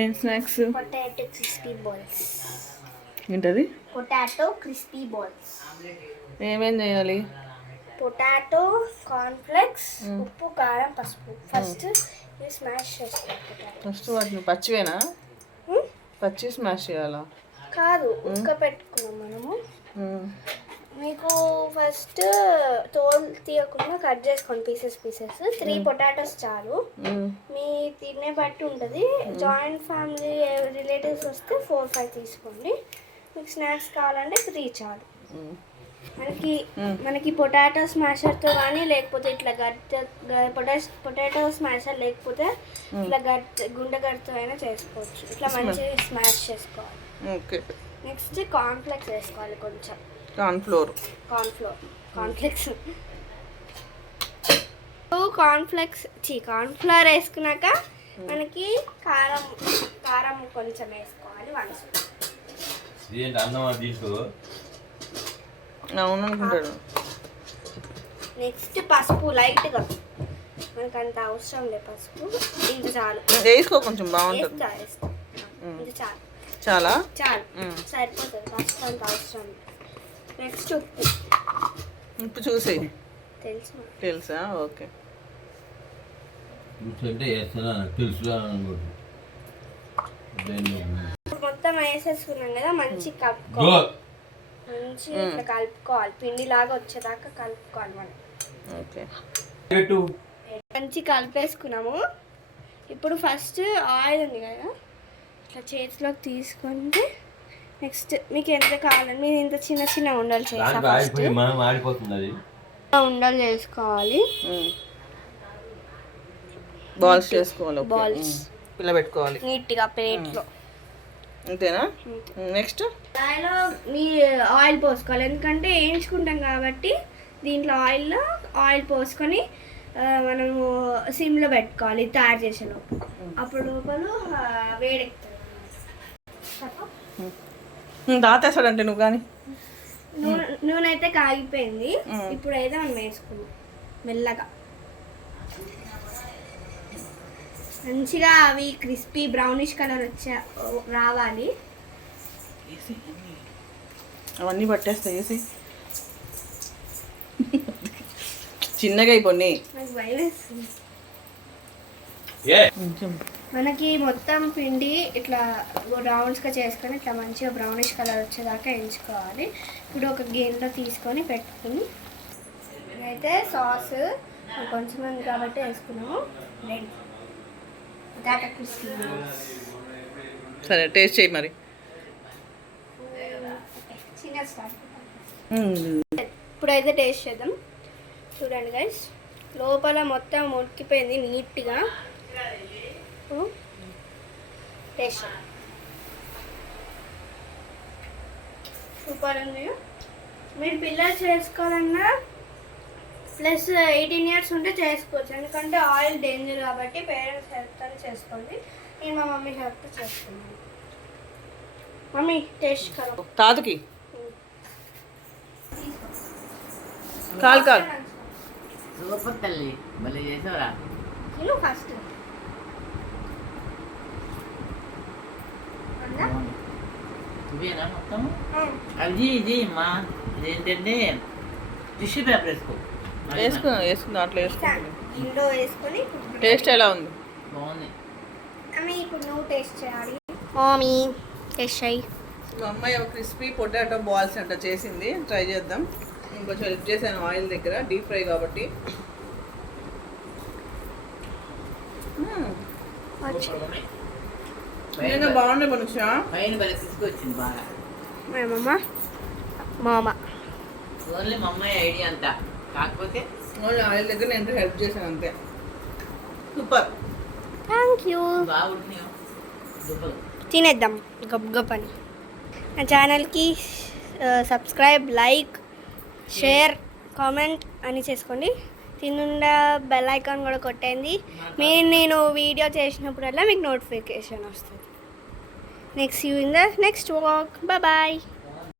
ఏం snacks? Potato crispy balls. ఏంటది? Potato crispy balls. ఏమేం చేయాలి? పొటాటో, కార్న్ఫ్లెక్స్, ఉప్పు, కారం, పసుపు. ఫస్ట్ ఇవి స్మాష్ చేసుకోవాలి. ఫస్ట్ వాటిని పచ్చివేనా? పచ్చి స్మాష్ చేయాలా? కాదు, ఉడకపెట్టుకున్నాం మనము. మీకు ఫస్ట్ తోలు తీయకుండా కట్ చేసుకోండి పీసెస్. 3 పొటాటోస్ చాలు. మీ తినే బట్టి ఉంటుంది. జాయింట్ ఫ్యామిలీ రిలేటివ్స్ వస్తే 4-5 తీసుకోండి. మీకు స్నాక్స్ కావాలంటే 3 చాలు. మనకి పొటాటో స్మాషర్తో కానీ లేకపోతే ఇట్లా పొటాటో స్మాషర్ లేకపోతే ఇట్లా గుండెగడ్డతో అయినా చేసుకోవచ్చు. ఇట్లా మంచిగా స్మాష్ చేసుకోవాలి. ఓకే. నెక్స్ట్ కార్న్ఫ్లెక్స్ వేసుకోవాలి కొంచెం. కార్న్ఫ్లెక్స్ కార్న్ఫ్లవర్ వేసుకున్నాక మనకి కారం కొంచెం వేసుకోవాలి. 1 స్పూన్. అవుననుకుంటాడు. నెక్స్ట్ పసుపు లైట్గా, మనకు అంత అవసరం లేదు పసుపు, ఇంత చాలు. వేసుకో, కొంచెం బాగుంటుంది. ఇంత చాలు. చాలా సరిపోతుంది. పసుపు అంత అవసరం. నెక్స్ట్ ఉప్పు చూసి తెలుసా? ఓకే. మొత్తం వేసేసుకున్నాం కదా, మంచి ఇట్లా కలుపుకోవాలి. పిండి లాగా వచ్చేదాకా కలుపుకోవాలి మనం. ఓకే. మంచి కలిపేసుకున్నాము. ఇప్పుడు ఫస్ట్ ఆయిల్ ఉంది కదా, ఇట్లా చేతిలోకి తీసుకుంటే నెక్స్ట్ మీకు ఎంత కావాలండి, మీరు ఇంత చిన్న ఉండలు చేయాలి. ఉండలు చేసుకోవాలి. బాల్స్ చేసుకోవాలి. బాల్స్ పిల్ల పెట్టుకోవాలి నీట్గా ప్లేట్లో. అంతేనా? నెక్స్ట్ మీ ఆయిల్ పోసుకోవాలి, ఎందుకంటే వేయించుకుంటాం కాబట్టి దీంట్లో ఆయిల్ పోసుకొని మనము సిమ్లో పెట్టుకోవాలి తయారు చేసేలోపు. అప్పుడు లోపల వేడెక్కుతుంది. దాతేస్తాడంటే నువ్వు కానీ. నూనె అయితే కాగిపోయింది. ఇప్పుడు అయితే మనం వేసుకున్నాం మెల్లగా. మంచిగా అవి క్రిస్పీ బ్రౌనిష్ కలర్ రావాలి. అవన్నీ పట్టేస్తాయి. వేసి చిన్నగా అయిపోయి మనకి మొత్తం పిండి ఇట్లా రౌండ్స్గా చేసుకొని ఇట్లా మంచిగా బ్రౌనిష్ కలర్ వచ్చేదాకా ఎంచుకోవాలి. ఇప్పుడు ఒక గిన్నెలో తీసుకొని పెట్టుకుని అయితే సాస్ కొంచెం ఉంది కాబట్టి వేసుకున్నాము. రెడీ. సరే, టేస్ట్ చేయి మరి. చిన్న స్టార్ట్. ఇప్పుడైతే టేస్ట్ చేద్దాం. చూడండి గైస్, లోపల మొత్తం ఉడికిపోయింది నీట్గా. టేస్ట్ సూపర్ ఉంది. మీరు పిల్లలు చేసుకోవాలన్నా ప్లస్ 18 ఇయర్స్ ఉంటే చేసుకోవచ్చు, ఎందుకంటే ఆయిల్ డేంజర్ కాబట్టి పేరెంట్స్ హెల్ప్తో చేసుకోండి. నేను మా మమ్మీ హెల్ప్తో చేసుకున్నాను. మమ్మీ టేస్ట్ కరో తాతకి కాల్ సూపర్ తల్లి, మళ్ళీ చేసావరా? ఫస్ట్ ఇవేనా మొత్తం? అది ఇది మా ఇదేంటంటే టిష్యూ పేపర్ వేసుకున్నా అట్లా వేసుకొని. టేస్ట్ ఎలా ఉంది? బాగుంది. ఇప్పుడు నువ్వు టేస్ట్ చేయాలి. మమ్మీ టేస్ట్ చేయి. మా అమ్మాయి క్రిస్పీ పొటాటో బాల్స్ అంట చేసింది, ట్రై చేద్దాం. ఇంకొంచెం హెల్ప్ చేశాను ఆయిల్ దగ్గర, డీప్ ఫ్రై కాబట్టి. బాగుండే మనుష తీసుకొచ్చింది బాగా. మామ ఓన్లీ మా అమ్మాయి ఐడియా అంతా, కాకపోతే ఓన్లీ ఆయిల్ దగ్గర నేను హెల్ప్ చేశాను అంతే. Super, thank you. బాగుంది. తినేద్దాం గప్పని. నా ఛానల్కి సబ్స్క్రైబ్, లైక్, షేర్, కామెంట్ అని చేసుకోండి. తినుండా బెల్ ఐకాన్ కూడా కొట్టండి. నేను వీడియో చేసినప్పుడల్లా మీకు నోటిఫికేషన్ వస్తుంది. Next you in the next walk. Bye.